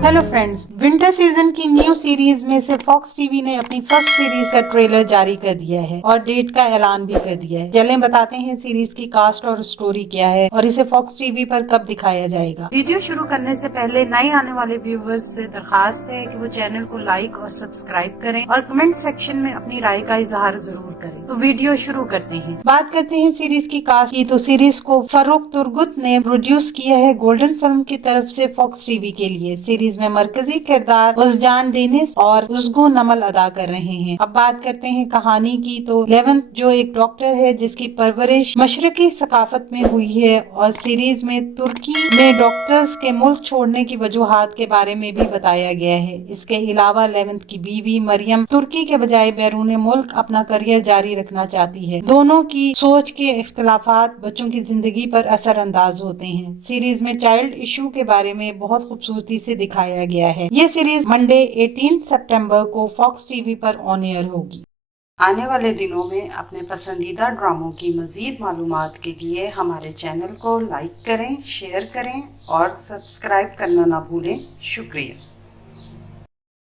Hello friends, winter season की new series में से फॉक्स टीवी ने अपनी फर्स्ट सीरीज का ट्रेलर जारी कर दिया है और डेट का ऐलान भी कर दिया है। चलें बताते हैं सीरीज की कास्ट और स्टोरी क्या है और इसे फॉक्स टीवी पर कब दिखाया जाएगा। वीडियो शुरू करने से पहले नए आने वाले व्यूवर्स से दरखास्त है कि वो चैनल को लाइक और सब्सक्राइब करें और कमेंट सेक्शन में अपनी राय का इजहार जरूर करें। तो वीडियो शुरू करते हैं। बात करते हैं सीरीज की कास्ट की, तो सीरीज को फरूक तुर्गुत ने प्रोड्यूस किया है गोल्डन फिल्म की तरफ से फॉक्स टीवी के लिए। सीरीज में मरकजी किरदार उज़जान डेनिस और उज़गो नमल अदा कर रहे हैं। अब बात करते हैं कहानी की, तो लेवंत जो एक डॉक्टर है जिसकी परवरिश मशरकी सकाफत में हुई है और सीरीज में तुर्की में डॉक्टर्स के मुल्क छोड़ने की वजूहात के बारे में भी बताया गया है। इसके अलावा लेवंत की बीवी मरियम तुर्की के बजाय बैरून मुल्क अपना करियर जारी रखना चाहती है। दोनों की सोच के इख्तलाफात बच्चों की जिंदगी पर असर अंदाज होते हैं। सीरीज में चाइल्ड इशू के बारे में बहुत खूबसूरती से दिखाया गया है। ये सीरीज मंडे 18 सितंबर को फॉक्स टीवी पर ऑन एयर होगी। आने वाले दिनों में अपने पसंदीदा ड्रामों की मजीद मालूमात के लिए हमारे चैनल को लाइक करें, शेयर करें और सब्सक्राइब करना ना भूलें। शुक्रिया।